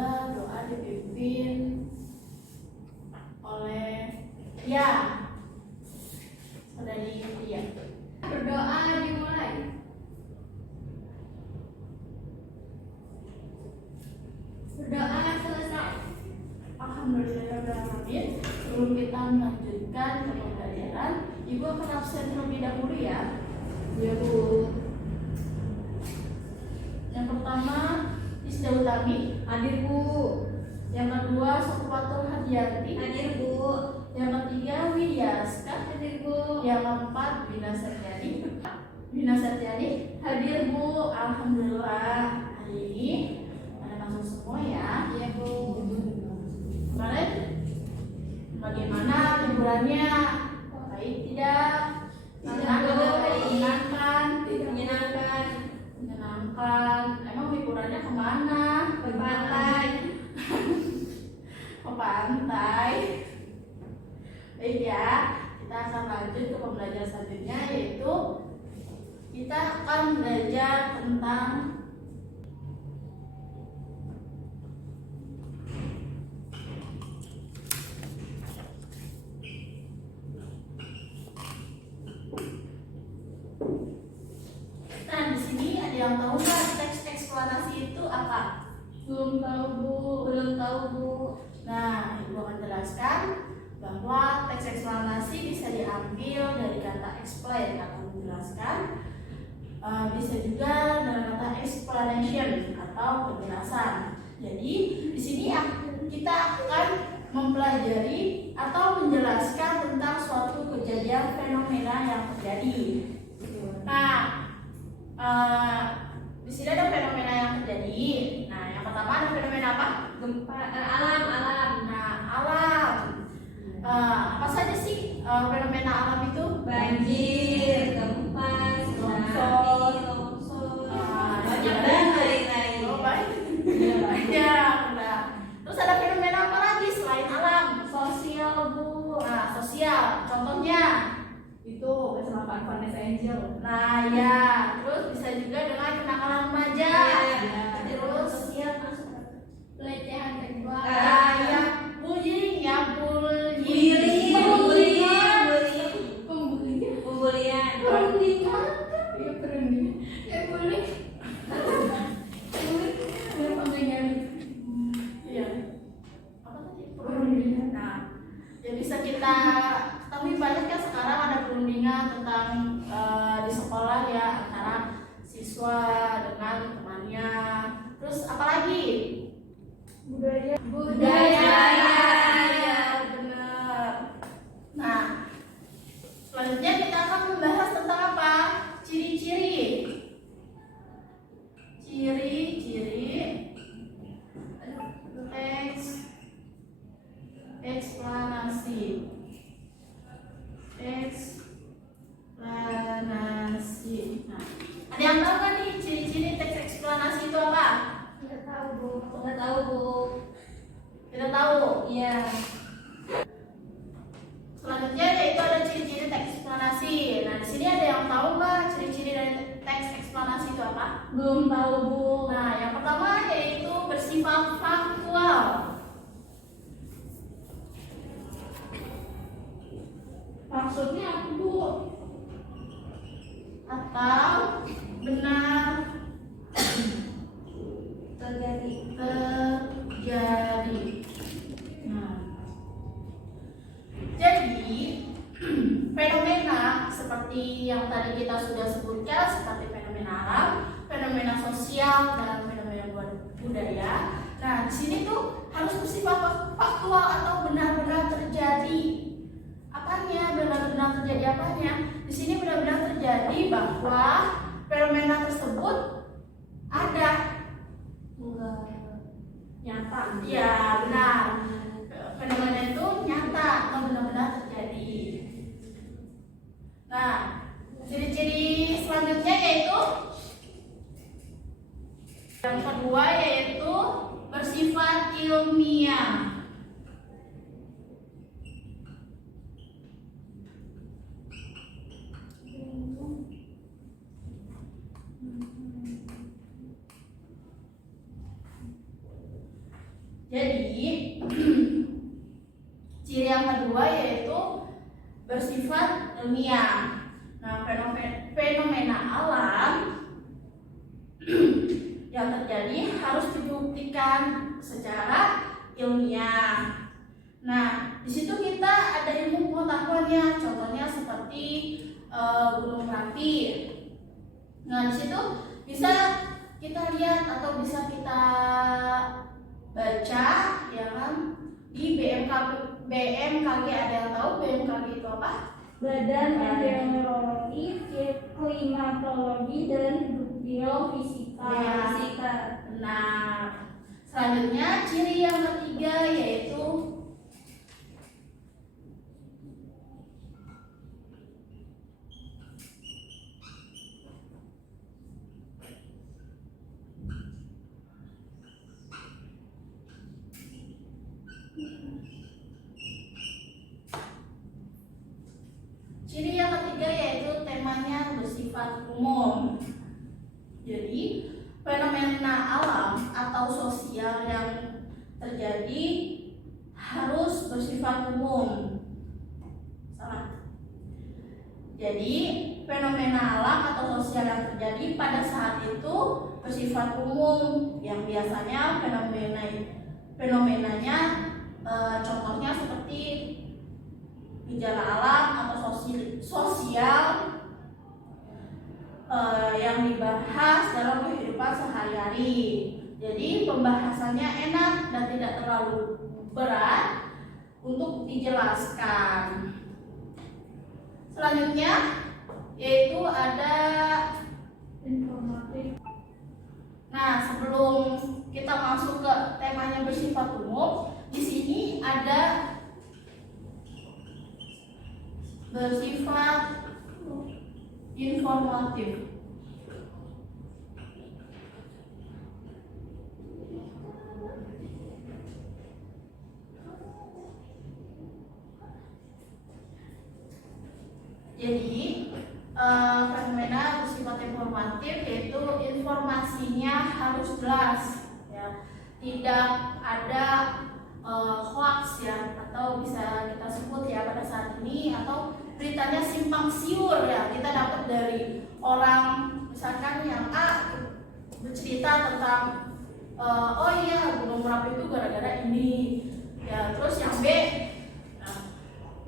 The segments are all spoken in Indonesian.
juga doa dipimpin oleh saudari Ria. Berdoa dimulai. Berdoa selesai. Alhamdulillahirrahmanirrahim. Sebelum kita melanjutkan ke pembelajaran, Ibu akan absen terlebih dahulu ya. Ya Bu. Yang pertama Isda Utami. Hadir Bu. Yang kedua Sukwatul Hadianti. Hadir Bu. Yang ketiga Widya Aska. Hadir Bu. Yang keempat Bina Satyani. Hadir Bu. Alhamdulillah hari ini ada masuk semua ya. Iya Bu. Kemarin bagaimana liburannya? Baik tidak? Menyenangkan? Menyenangkan. Emang liburannya kemana? Ke pantai. Ke pantai. Baik ya, kita akan lanjut ke pembelajaran selanjutnya, yaitu kita akan belajar tentang di sini ada yang tahu nggak teks eksplanasi itu apa? Belum tahu Bu. Nah, Ibu akan jelaskan bahwa teks eksplanasi bisa diambil dari kata explain atau menjelaskan, bisa juga dari kata explanation atau penjelasan. Jadi di sini kita akan mempelajari atau menjelaskan tentang suatu kejadian fenomena yang terjadi. Nah, di sini ada fenomena yang terjadi. Nah, yang pertama ada fenomena apa? Gempa. Alam. Nah, alam. Apa saja sih fenomena alam itu? Banjir, gempa, tsunami, longsor, banyak dan lain-lain. Oh, banyak. Nah, terus ada fenomena apa lagi selain alam? Sosial Bu. Nah, sosial. Contohnya Itu kecelakaan Vanessa Angel. nah ya, terus bisa juga dengan kenakalan remaja. Iya. Terus Sosial masuk pelecehan seksual. ya, bullying ya, Pembulian. perundingan. Ya, perundingan. Ya bullying. Iya. Apa tadi? Perundingan. Nah, ya bisa kita ketahui banyak ya sekarang ada perundingan tentang di sekolah ya antara siswa dengan temannya. Terus apa lagi? Budaya. Ya, benar. Nah, selanjutnya kita akan membahas tentang apa? Ciri-ciri teks eksplanasi. Nah, ada yang tahu kan nih ciri-ciri teks eksplanasi itu apa? Tidak tahu Bu. Kita tahu. Iya. Selanjutnya yaitu ada ciri-ciri teks eksplanasi. Nah, di sini ada yang tahu nggak ciri-ciri dari teks eksplanasi itu apa? Belum tahu Bu. Nah, yang pertama yaitu bersifat faktual. Maksudnya apa Bu? Atau benar Terjadi. Nah, jadi fenomena seperti yang tadi kita sudah sebutkan, seperti fenomena alam, fenomena sosial, dan fenomena budaya. Nah, di sini tuh harus bersifat faktual atau benar-benar terjadi. Apanya? Benar-benar terjadi apanya? Di sini benar-benar terjadi bahwa fenomena tersebut ada. Nyata. Ya, benar. Fenomena itu nyata atau benar-benar terjadi. Nah, ciri-ciri selanjutnya yaitu yang kedua yaitu bersifat ilmiah. Jadi ciri yang kedua yaitu bersifat ilmiah. Nah, fenomena alam yang terjadi harus dibuktikan secara ilmiah. Nah, di situ kita ada ilmu pengetahuannya, contohnya seperti Gunung Merapi. Nah, di situ bisa kita lihat atau bisa kita baca, ya kan? Di BMKG ada yang tahu BMKG itu apa? Badan Meteorologi, Klimatologi, dan Geofisika. Ya. Nah, selanjutnya ciri yang ketiga yaitu temanya bersifat umum. Jadi fenomena alam atau sosial yang terjadi harus bersifat umum. Salah. Jadi fenomena alam atau sosial yang terjadi pada saat itu bersifat umum, yang biasanya fenomenanya contohnya seperti gejala alam atau sosial yang dibahas dalam kehidupan sehari-hari. Jadi pembahasannya enak dan tidak terlalu berat untuk dijelaskan. Selanjutnya yaitu ada informatif. Nah, sebelum kita masuk ke temanya bersifat umum, di sini ada bersifat informatif. Jadi fenomena bersifat informatif yaitu informasinya harus jelas, ya. Tidak ada hoax, ya, atau bisa kita sebut ya pada saat ini, atau beritanya simpang siur, ya. Kita dapat dari orang, misalkan yang A bercerita tentang oh iya Gunung Merapi itu gara-gara ini, ya. Terus yang B, nah,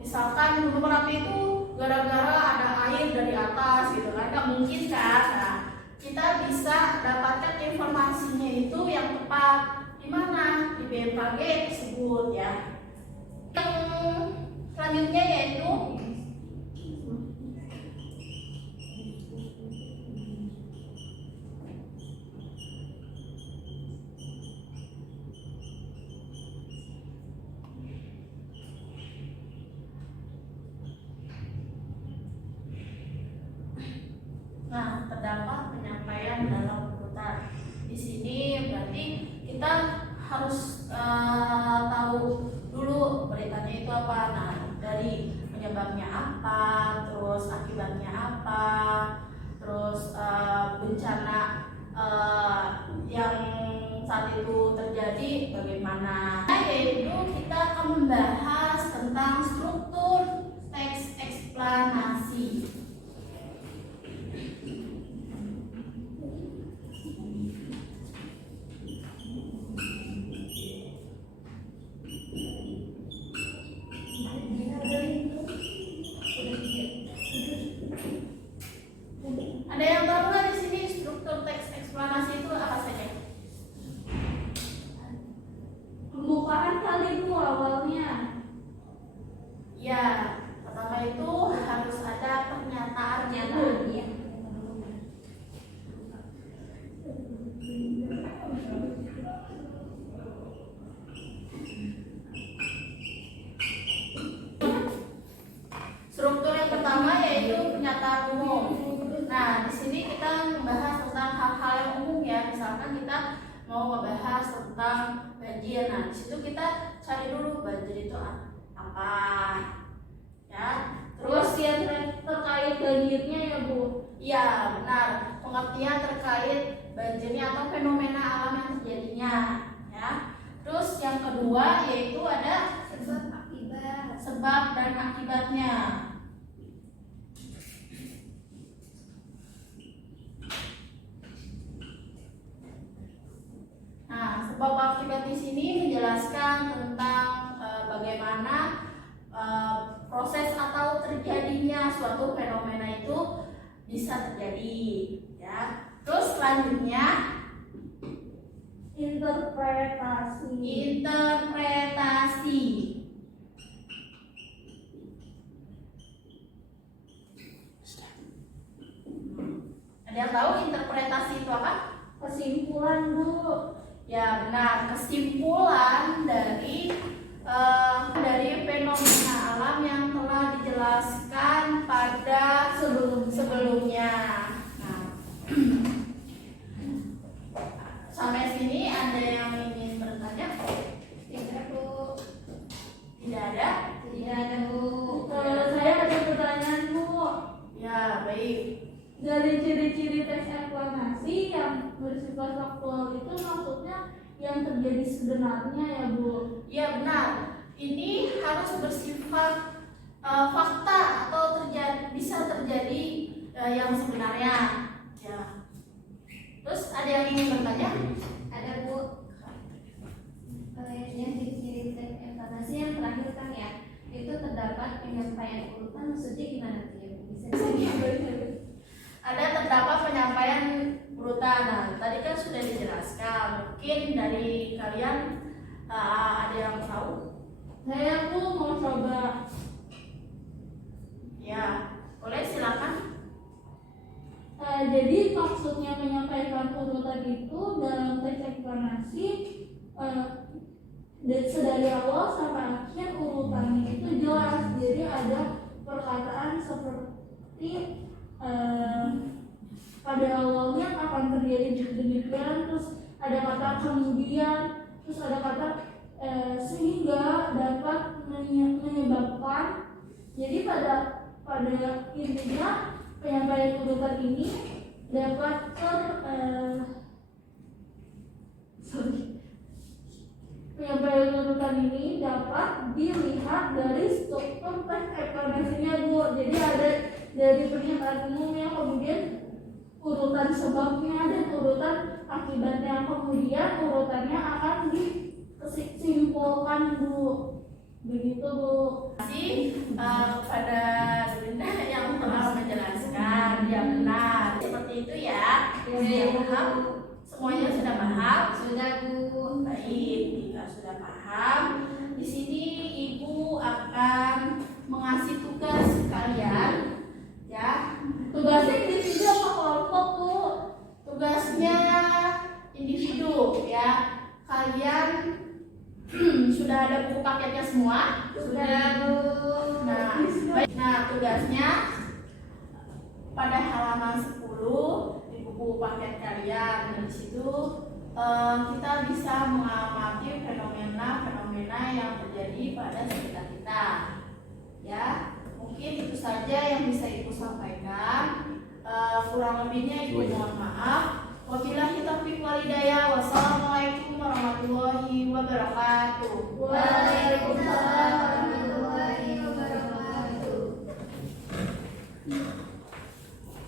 misalkan Gunung Merapi itu gara-gara ada air dari atas, gitu kan, nggak mungkin kan. Nah, kita bisa dapatkan informasinya itu yang tepat di mana, di BMKG tersebut, ya. Yang selanjutnya yaitu terdapat penyampaian dalam urutan. Di sini berarti kita harus tahu dulu beritanya itu apa. Nah, dari penyebabnya apa, terus akibatnya apa, terus bencana yang saat itu terjadi bagaimana. Nah, yaitu kita akan membahas tentang struktur teks eksplanasi. Ada yang tahu nggak di sini struktur teks eksplanasi itu apa saja? Pembukaan kali Bu awalnya. Ya, pertama itu harus ada pernyataannya. Iya. Struktur yang pertama yaitu pernyataan umum. Nah, di sini kita membahas tentang hal-hal yang umum, ya. Misalkan kita mau membahas tentang banjir. Nah, di situ kita cari dulu banjir itu apa, ya. Terus yang terkait banjirnya ya Bu. Iya, benar. Pengertian terkait banjirnya atau fenomena alam yang terjadinya, ya. Terus yang kedua yaitu ada sebab sebab akibat. dan akibatnya. Nah, sebab akibat di sini menjelaskan tentang bagaimana proses atau terjadinya suatu fenomena itu bisa terjadi, ya. Terus selanjutnya Interpretasi. interpretasi. Ada yang tahu interpretasi itu apa? Kesimpulan, Bu. Ya benar, kesimpulan dari fenomena alam yang telah dijelaskan pada sebelumnya. Nah, sampai sini ada yang ingin bertanya? Tidak, Bu. Tidak ada? Tidak ada, Bu. Saya ada pertanyaan, Bu. Ya baik. Dari ciri-ciri teks eksplanasi yang bersifat faktual itu maksudnya yang terjadi sebenarnya, ya, Bu? Ya benar. Ini harus bersifat fakta atau bisa terjadi yang sebenarnya. Ya. Terus ada yang ingin bertanya? Ada, Bu. Yang ciri-ciri teks eksplanasi yang terakhir kan ya, itu terdapat penyampaian urutan, maksudnya gimana tuh, ya, Bu? Bisa Ada terdapat penyampaian urutan. Nah, tadi kan sudah dijelaskan. Mungkin dari kalian ada yang tahu? Saya, Bu, mau coba. Ya, boleh silakan. Jadi maksudnya menyampaikan urutan itu dalam teks eksplanasi sedari awal sampai akhir urutannya itu jelas. Jadi ada perkataan seperti pada awalnya akan terjadi demikian, terus ada kata kemudian, terus ada kata sehingga dapat menyebabkan. Jadi pada intinya penyampaian urutan ini dapat penyampaian urutan ini dapat dilihat dari struktur teks eksplanasinya, Bu. Jadi ada dari pernyataan umumnya, kemudian urutan sebabnya dan urutan akibatnya, kemudian urutannya akan disimpulkan, Bu. Begitu, Bu. Terima kasih kepada Dinda yang telah menjelaskan. Ya benar, seperti itu ya. Sudah paham? Semuanya sudah paham? Sudah, Bu. Baik, jika sudah paham, di sini Ibu akan mengasih tugas kalian, ya. Tugasnya individu apa kelompok, Bu? Tugasnya individu, ya. Kalian sudah ada buku paketnya semua? Sudah, Bu. Nah, baik. Nah, tugasnya pada halaman 10 di buku paket kalian. Dan di situ kita bisa mengamati fenomena-fenomena yang terjadi pada sekitar kita. Ya, mungkin itu saja yang bisa Ibu sampaikan. Kurang lebihnya Ibu mohon maaf. Wabillahi taufiq wal hidayah. Wassalamualaikum warahmatullahi wabarakatuh. Waalaikumsalam warahmatullahi wabarakatuh.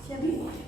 Siap, Ibu?